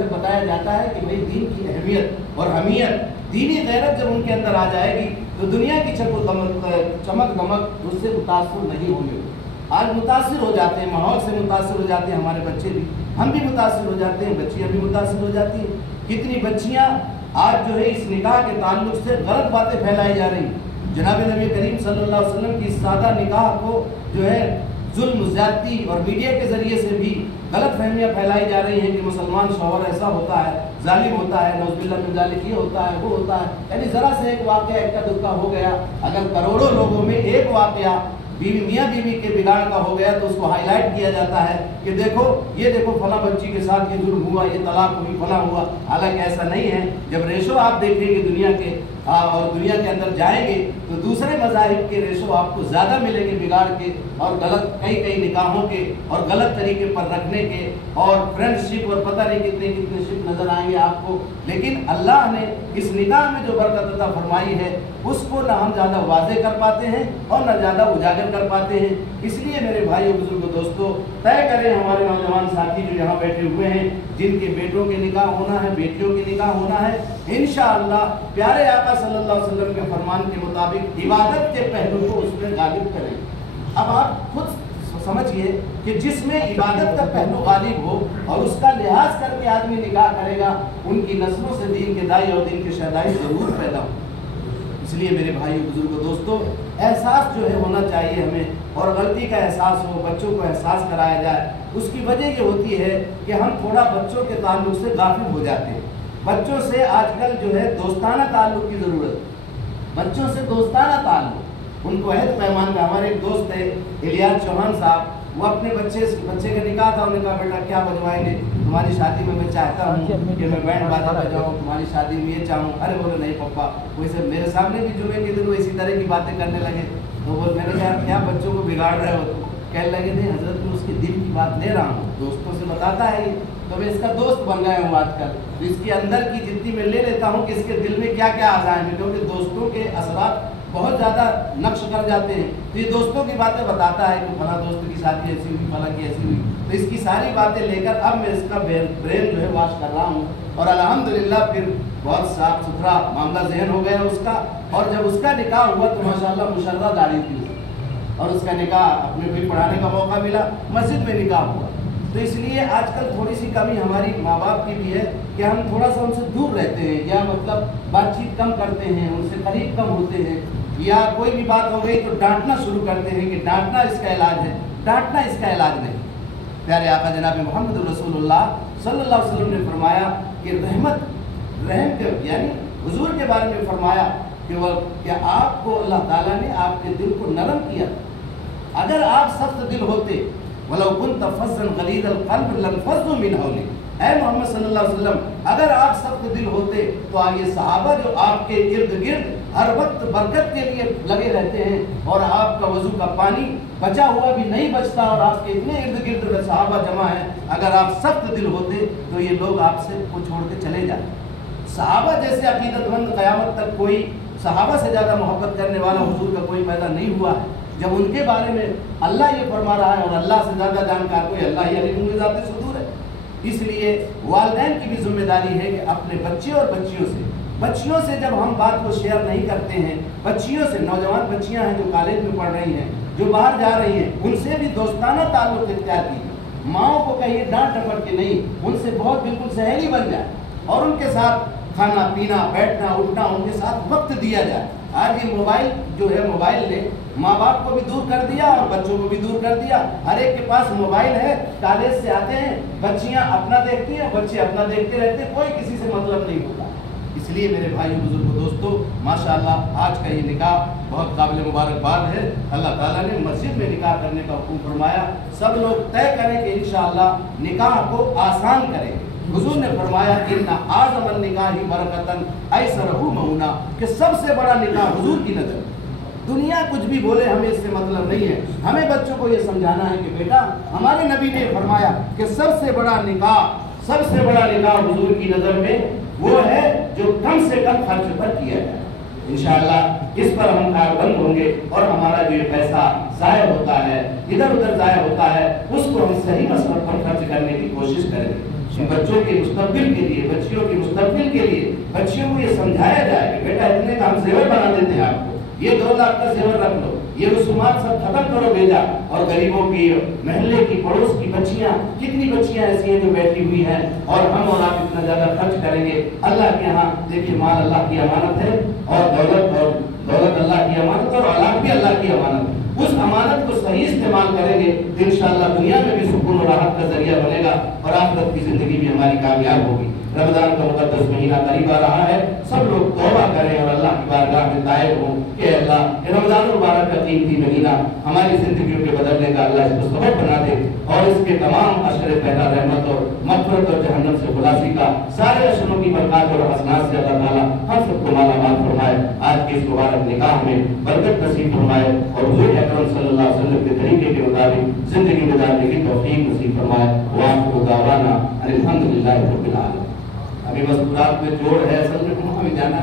ہے بتایا جاتا ہے کہ بھائی دین کی اہمیت اور اہمیت، دینی غیرت جب ان کے اندر آ جائے گی تو دنیا کی چمک دمک اس سے متاثر نہیں ہوں گے۔ آج متاثر ہو جاتے ہیں، ماحول سے متاثر ہو جاتے ہیں ہمارے بچے بھی، ہم بھی متاثر ہو جاتے ہیں، بچیاں بھی متاثر ہو جاتی ہیں۔ کتنی بچیاں آج جو ہے اس نکاح کے تعلق سے غلط باتیں پھیلائی جا رہی ہیں۔ جناب نبی کریم صلی اللہ علیہ وسلم کی اس سادہ نکاح کو جو ہے ظلم، زیادتی اور میڈیا کے ذریعے سے بھی غلط فہمیاں پھیلائی جا رہی ہیں کہ مسلمان شوہر ایسا ہوتا ہے، ظالم ہوتا ہے، نعوذ باللہ من ذالک، یہ ہوتا ہے، وہ ہوتا ہے۔ یعنی ذرا سے ایک واقعہ ایک کا دکا ہو گیا، اگر کروڑوں لوگوں میں ایک واقعہ میاں بیوی کے بگاڑ کا ہو گیا تو اس کو ہائی لائٹ کیا جاتا ہے کہ دیکھو یہ دیکھو فلاں بچی کے ساتھ یہ ظلم ہوا، یہ طلاق ہوئی، فلاں ہوا۔ حالانکہ ایسا نہیں ہے۔ جب ریشو آپ دیکھیں گے دنیا کے اور دنیا کے اندر جائیں گے تو دوسرے مذاہب کے ریشو آپ کو زیادہ ملیں گے بگاڑ کے اور غلط کئی نکاحوں کے اور غلط طریقے پر رکھنے کے اور فرینڈ شپ اور پتہ نہیں کتنے شپ نظر آئیں گے آپ کو۔ لیکن اللہ نے اس نکاح میں جو برکت عطا فرمائی ہے اس کو نہ ہم زیادہ واضح کر پاتے ہیں اور نہ زیادہ اجاگر کر پاتے ہیں۔ اس لیے میرے بھائیو بزرگوں دوستو، طے کریں ہمارے نوجوان ساتھی جو یہاں بیٹھے ہوئے ہیں، جن کے بیٹوں کے نکاح ہونا ہے، بیٹیوں کے نکاح ہونا ہے، انشاءاللہ پیارے آقا صلی اللہ علیہ وسلم کے فرمان کے مطابق عبادت کے پہلو کو اس میں غالب کریں۔ اب آپ خود سمجھئے کہ جس میں عبادت کا پہلو غالب ہو اور اس کا لحاظ کر کے آدمی نکاح کرے گا، ان کی نسلوں سے دین کے دائی اور دین کے شہدائی ضرور پیدا ہو۔ اس لیے میرے بھائی بزرگوں دوستو، احساس جو ہے ہونا چاہیے ہمیں، اور غلطی کا احساس ہو، بچوں کو احساس کرایا جائے۔ اس کی وجہ یہ ہوتی ہے کہ ہم تھوڑا بچوں کے تعلق سے غافل ہو جاتے ہیں۔ بچوں سے آج کل جو ہے دوستانہ تعلق کی ضرورت، بچوں سے دوستانہ تعلق، ان کو عہد پیمان کا۔ ہمارے ایک دوست ہے الیاس چوہان صاحب، وہ اپنے بچے کا نکاح تھا، انہوں نے کہا بیٹا کیا بجوائیں گے تمہاری شادی میں چاہتا ہوں کہ میں بینڈ باجا بجاؤں، تمہاری شادی میں یہ چاہوں۔ ارے بولے نہیں پپا، ویسے میرے سامنے بھی جمعے کے دن وہ اسی طرح کی باتیں کرنے لگے۔ تو میں نے کہا کیا بچوں کو بگاڑ رہے ہو؟ کہنے لگے نہیں حضرت میں اس کے دل کی بات لے رہا ہوں، دوستوں سے بتاتا ہے تو میں اس کا دوست بن گیا ہوں آج کل، تو اس کے اندر کی جتنی میں لے لیتا ہوں کہ اس کے دل میں کیا کیا عزائم ہے، کیونکہ دوستوں کے اثرات بہت زیادہ نقش کر جاتے ہیں۔ تو یہ دوستوں کی باتیں بتاتا ہے کہ فلاں دوست کی شادی ایسی ہوئی، فلاں کی ایسی ہوئی، تو اس کی ساری باتیں لے کر اب میں اس کا برین جو ہے واش کر رہا ہوں، اور الحمدللہ پھر بہت صاف ستھرا معاملہ ذہن ہو گیا اس کا۔ اور جب اس کا نکاح ہوا تو ماشاءاللہ مشرہ داری تھی، اور اس کا نکاح اپنے بھی پڑھانے کا موقع ملا، مسجد میں نکاح ہوا۔ تو اس لیے آج کل تھوڑی سی کمی ہماری ماں باپ کی بھی ہے کہ ہم تھوڑا سا ان سے دور رہتے ہیں، یا مطلب بات چیت کم کرتے ہیں، ان سے قریب کم ہوتے ہیں، یا کوئی بھی بات ہو گئی تو ڈانٹنا شروع کرتے ہیں کہ ڈانٹنا اس کا علاج ہے، ڈانٹنا اس کا علاج نہیں۔ پیارے آقا جناب محمد رسول اللہ صلی اللہ علیہ وسلم نے فرمایا کہ رحم کے یعنی حضور کے بارے میں فرمایا کہ آپ کو اللہ تعالیٰ نے آپ کے دل کو نرم کیا، اگر آپ سخت دل ہوتے وَلَوْ كُنْتَ فَظًّا غَلِيظَ الْقَلْبِ لَانفَضُّوا مِنْ حَوْلِكَ، اے محمد صلی اللہ علیہ وسلم اگر آپ سخت دل ہوتے تو آئیے صحابہ جو آپ کے ارد گرد ہر وقت برکت کے لیے لگے رہتے ہیں، اور آپ کا وضو کا پانی بچا ہوا بھی نہیں بچتا، اور آپ کے اتنے ارد گرد صحابہ جمع ہیں، اگر آپ سخت دل ہوتے تو یہ لوگ آپ سے کو چھوڑ کے چلے جاتے۔ صحابہ جیسے عقیدت مند قیامت تک کوئی صحابہ سے زیادہ محبت کرنے والا حضور کا کوئی پیدا نہیں ہوا ہے۔ جب ان کے بارے میں اللہ یہ فرما رہا ہے، اور اللہ سے زیادہ جانکار کوئی اللہ ہی علیم ذات صدور ہے، اس لیے والدین کی بھی ذمہ داری ہے کہ اپنے بچے اور بچیوں سے جب ہم بات کو شیئر نہیں کرتے ہیں، بچیوں سے، نوجوان بچیاں ہیں جو کالج میں پڑھ رہی ہیں، جو باہر جا رہی ہیں، ان سے بھی دوستانہ تعلق اختیار کیجیے۔ ماؤں کو کہیے ڈانٹ ڈپٹ کے نہیں، ان سے بہت بالکل سہیلی بن جائے، اور ان کے ساتھ کھانا پینا، بیٹھنا اٹھنا، ان کے ساتھ وقت دیا جائے۔ آج یہ موبائل جو ہے، موبائل نے ماں باپ کو بھی دور کر دیا اور بچوں کو بھی دور کر دیا۔ ہر ایک کے پاس موبائل ہے، کالج سے آتے ہیں، بچیاں اپنا دیکھتی ہیں، بچے اپنا دیکھتے رہتے ہیں، کوئی کسی سے مطلب نہیں ہوتا۔ اس لیے میرے بھائی بزرگوں دوستو، ماشاءاللہ آج کا یہ نکاح بہت قابل مبارکباد ہے۔ اللہ تعالیٰ نے مسجد میں نکاح کرنے کا حکم فرمایا، سب لوگ طے کریں کہ انشاءاللہ نکاح کو آسان کریں۔ حضور نے فرمایا ان اعظم النکاح برکتاً ایسرہ مؤونہ، کہ سب سے بڑا نکاح حضور کی نظر میں، دنیا کچھ بھی بولے ہمیں اس سے مطلب نہیں ہے، ہمیں بچوں کو یہ سمجھانا ہے کہ بیٹا ہمارے نبی نے فرمایا کہ سب سے بڑا نکاح حضور کی نظر میں وہ ہے جو کم سے کم خرچ پر کیا جائے۔ انشاءاللہ اس پر ہم کاربند ہوں گے، اور ہمارا جو یہ پیسہ ضائع ہوتا ہے، ادھر ادھر ضائع ہوتا ہے، اس کو ہم صحیح مسئلہ پر خرچ کرنے کی کوشش کریں گے۔ بچوں کے مستقبل کے لیے، بچیوں کے مستقبل کے لیے بچیوں کو یہ سمجھایا جائے کہ بیٹا اتنے کا ہم زیور بنا دیتے ہیں آپ کو، یہ 2 لاکھ کا زیور رکھ لو، یہ رسومات سب ختم کرو بیٹا۔ اور غریبوں کی، محلے کی، پڑوس کی بچیاں، کتنی بچیاں ایسی ہیں جو بیٹھی ہوئی ہیں، اور ہم اور آپ اتنا زیادہ خرچ کریں گے اللہ کے ہاں۔ دیکھیے مال اللہ کی امانت ہے، اور دولت اللہ کی امانت، اور اولاد بھی اللہ کی امانت۔ اس امانت کو صحیح استعمال کریں گے تو انشاءاللہ دنیا میں بھی سکون و راحت کا ذریعہ بنے گا، اور آخرت کی زندگی بھی ہماری کامیاب ہوگی۔ رمضان کا مقدس مہینہ قریب آ رہا ہے، سب لوگ توبہ کریں اور اللہ کی بارگاہ میں تائب ہوں کہ اللہ رمضان المبارک کا قیمتی مہینہ ہماری زندگیوں کے بدلنے کا اللہ اس کو سبب بنا دے، اور اس کے تمام اشر پیدا رحمت اور مغفرت اور جہنم سے خلاصی کا سارے اشروں کی برکات اور حسنات سے اللہ تعالیٰ ہم سب کو مالا مال فرمائے۔ آج کے اس مبارک نکاح میں برکت نصیب فرمائے، اور حضور اکرم صلی اللہ علیہ وسلم کے طریقے کے مطابق زندگی گزارنے کی توفیق نصیب فرمائے۔ وآخر دعوانا الحمدللہ رب العالمین۔ ابھی مذکورات میں جوڑ ہے، اصل میں ہمیں جانا